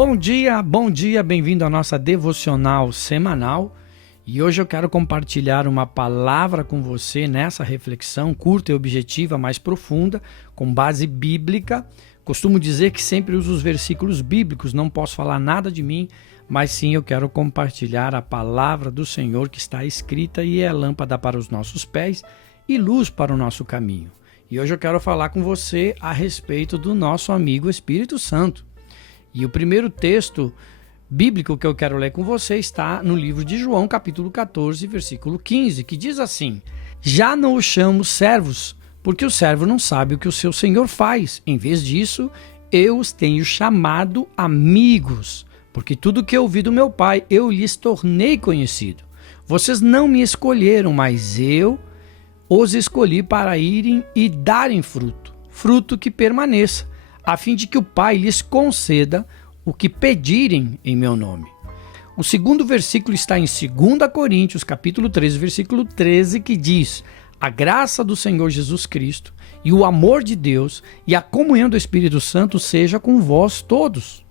Bom dia, bem-vindo à nossa devocional semanal. E hoje eu quero compartilhar uma palavra com você nessa reflexão curta e objetiva, mais profunda, com base bíblica. Costumo dizer que sempre uso os versículos bíblicos, não posso falar nada de mim, mas sim eu quero compartilhar a palavra do Senhor que está escrita e é lâmpada para os nossos pés e luz para o nosso caminho. E hoje eu quero falar com você a respeito do nosso amigo Espírito Santo. E o primeiro texto bíblico que eu quero ler com você está no livro de João, capítulo 14, versículo 15, que diz assim: Já não os chamo servos, porque o servo não sabe o que o seu senhor faz. Em vez disso, eu os tenho chamado amigos, porque tudo que eu ouvi do meu Pai, eu lhes tornei conhecido. Vocês não me escolheram, mas eu os escolhi para irem e darem fruto, fruto que permaneça, a fim de que o Pai lhes conceda o que pedirem em meu nome. O segundo versículo está em 2 Coríntios, capítulo 13, versículo 13, que diz: A graça do Senhor Jesus Cristo e o amor de Deus e a comunhão do Espírito Santo seja com vós todos.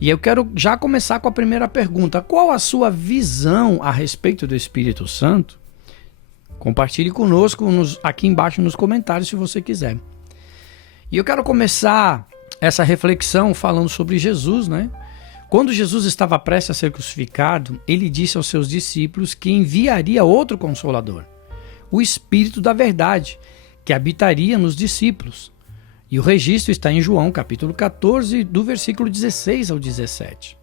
E eu quero já começar com a primeira pergunta: qual a sua visão a respeito do Espírito Santo? Compartilhe conosco aqui embaixo nos comentários se você quiser. E eu quero começar essa reflexão falando sobre Jesus, né? Quando Jesus estava prestes a ser crucificado, ele disse aos seus discípulos que enviaria outro Consolador, o Espírito da Verdade, que habitaria nos discípulos. E o registro está em João, capítulo 14, do versículo 16 ao 17.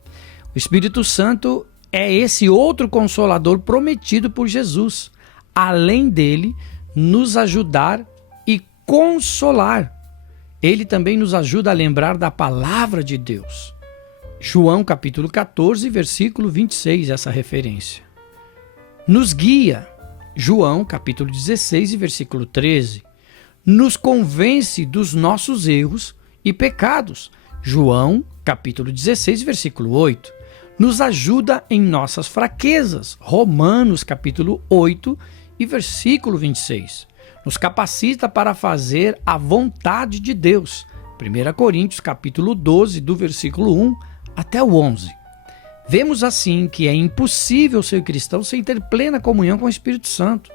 O Espírito Santo é esse outro Consolador prometido por Jesus, além dele nos ajudar e consolar. Ele também nos ajuda a lembrar da palavra de Deus. João capítulo 14, versículo 26, essa referência. Nos guia. João capítulo 16, versículo 13. Nos convence dos nossos erros e pecados. João capítulo 16, versículo 8. Nos ajuda em nossas fraquezas. Romanos capítulo 8 e versículo 26. Nos capacita para fazer a vontade de Deus. 1 Coríntios capítulo 12, do versículo 1 até o 11. Vemos assim que é impossível ser cristão sem ter plena comunhão com o Espírito Santo.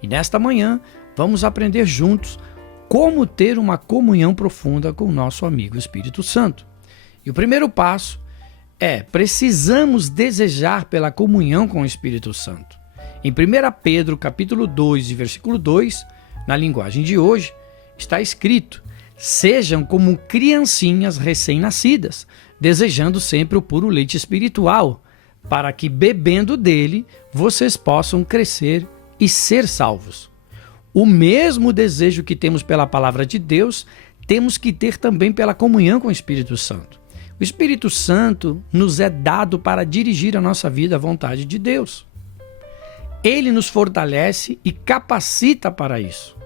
E nesta manhã vamos aprender juntos como ter uma comunhão profunda com o nosso amigo Espírito Santo. E o primeiro passo é: precisamos desejar pela comunhão com o Espírito Santo. Em 1 Pedro capítulo 2, versículo 2, na linguagem de hoje, está escrito: Sejam como criancinhas recém-nascidas, desejando sempre o puro leite espiritual, para que, bebendo dele, vocês possam crescer e ser salvos. O mesmo desejo que temos pela palavra de Deus, temos que ter também pela comunhão com o Espírito Santo. O Espírito Santo nos é dado para dirigir a nossa vida à vontade de Deus. Ele nos fortalece e capacita para isso.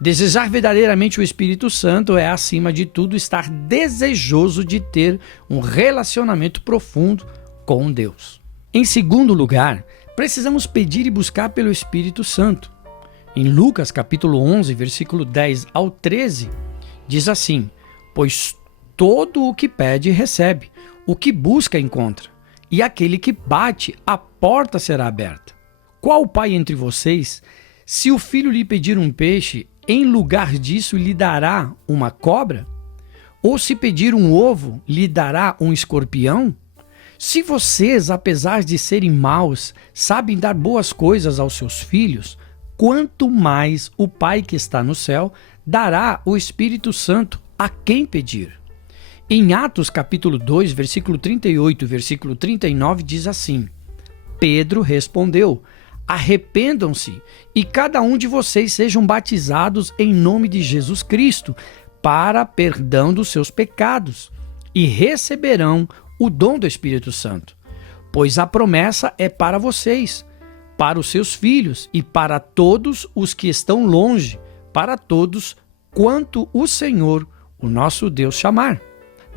Desejar verdadeiramente o Espírito Santo é, acima de tudo, estar desejoso de ter um relacionamento profundo com Deus. Em segundo lugar, precisamos pedir e buscar pelo Espírito Santo. Em Lucas capítulo 11, versículo 10 ao 13, diz assim: Pois todo o que pede recebe, o que busca encontra, e aquele que bate, a porta será aberta. Qual pai entre vocês, se o filho lhe pedir um peixe, em lugar disso lhe dará uma cobra? Ou se pedir um ovo, lhe dará um escorpião? Se vocês, apesar de serem maus, sabem dar boas coisas aos seus filhos, quanto mais o Pai que está no céu dará o Espírito Santo a quem pedir. Em Atos capítulo 2, versículo 38 e versículo 39 diz assim: Pedro respondeu: Arrependam-se e cada um de vocês sejam batizados em nome de Jesus Cristo para perdão dos seus pecados e receberão o dom do Espírito Santo, pois a promessa é para vocês, para os seus filhos e para todos os que estão longe, para todos quanto o Senhor, o nosso Deus, chamar.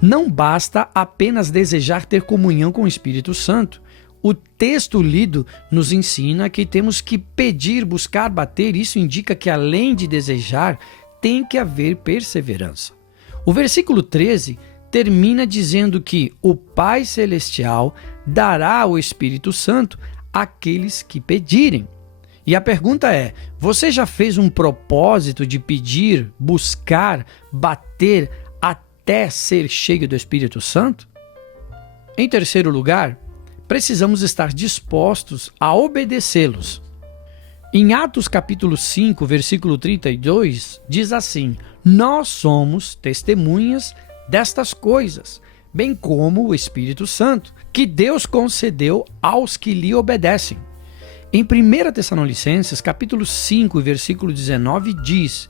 Não basta apenas desejar ter comunhão com o Espírito Santo. O texto lido nos ensina que temos que pedir, buscar, bater. Isso indica que, além de desejar, tem que haver perseverança. O versículo 13 termina dizendo que o Pai Celestial dará o Espírito Santo àqueles que pedirem. E a pergunta é: você já fez um propósito de pedir, buscar, bater até ser cheio do Espírito Santo? Em terceiro lugar, precisamos estar dispostos a obedecê-los. Em Atos capítulo 5, versículo 32, diz assim: nós somos testemunhas destas coisas, bem como o Espírito Santo, que Deus concedeu aos que lhe obedecem. Em 1 Tessalonicenses, capítulo 5, versículo 19, diz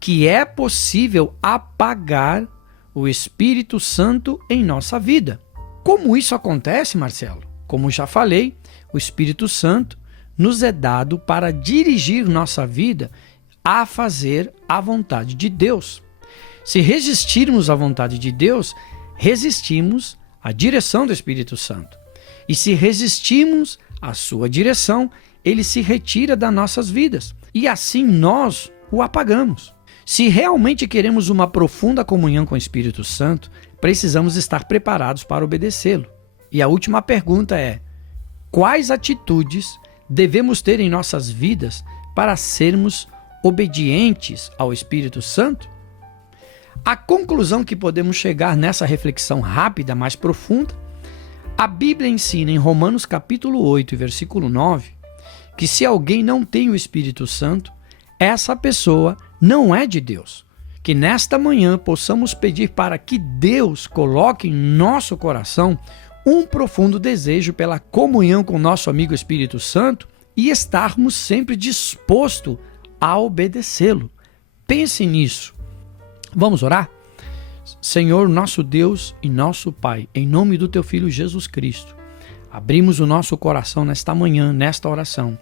que é possível apagar o Espírito Santo em nossa vida. Como isso acontece, Marcelo? Como já falei, o Espírito Santo nos é dado para dirigir nossa vida a fazer a vontade de Deus. Se resistirmos à vontade de Deus, resistimos à direção do Espírito Santo. E se resistimos à sua direção, ele se retira das nossas vidas. E assim nós o apagamos. Se realmente queremos uma profunda comunhão com o Espírito Santo, precisamos estar preparados para obedecê-lo. E a última pergunta é: quais atitudes devemos ter em nossas vidas para sermos obedientes ao Espírito Santo? A conclusão que podemos chegar nessa reflexão rápida, mais profunda, a Bíblia ensina em Romanos capítulo 8, versículo 9, que se alguém não tem o Espírito Santo, essa pessoa não é de Deus. Que nesta manhã possamos pedir para que Deus coloque em nosso coração um profundo desejo pela comunhão com nosso amigo Espírito Santo e estarmos sempre dispostos a obedecê-lo. Pense nisso. Vamos orar? Senhor, nosso Deus e nosso Pai, em nome do Teu Filho Jesus Cristo, abrimos o nosso coração nesta manhã, nesta oração,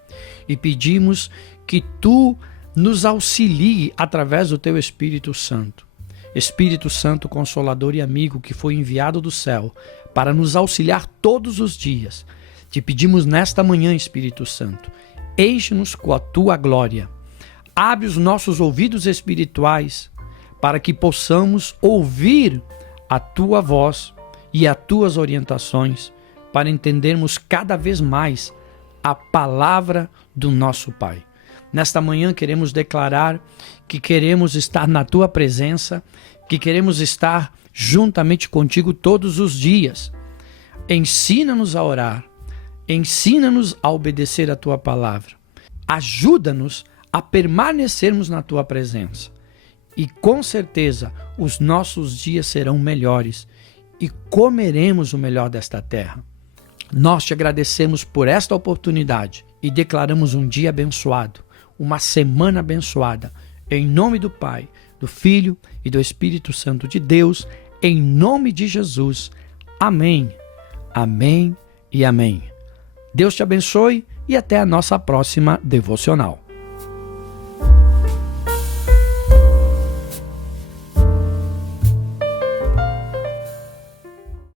e pedimos que Tu nos auxilie através do Teu Espírito Santo. Espírito Santo, Consolador e amigo que foi enviado do céu para nos auxiliar todos os dias. Te pedimos nesta manhã, Espírito Santo, enche-nos com a Tua glória. Abre os nossos ouvidos espirituais para que possamos ouvir a Tua voz e as Tuas orientações, para entendermos cada vez mais a palavra do nosso Pai. Nesta manhã queremos declarar que queremos estar na Tua presença, que queremos estar juntamente contigo todos os dias. Ensina-nos a orar, ensina-nos a obedecer a Tua palavra. Ajuda-nos a permanecermos na Tua presença. E com certeza os nossos dias serão melhores e comeremos o melhor desta terra. Nós te agradecemos por esta oportunidade e declaramos um dia abençoado, uma semana abençoada, em nome do Pai, do Filho e do Espírito Santo de Deus, em nome de Jesus. Amém, amém e amém. Deus te abençoe e até a nossa próxima devocional.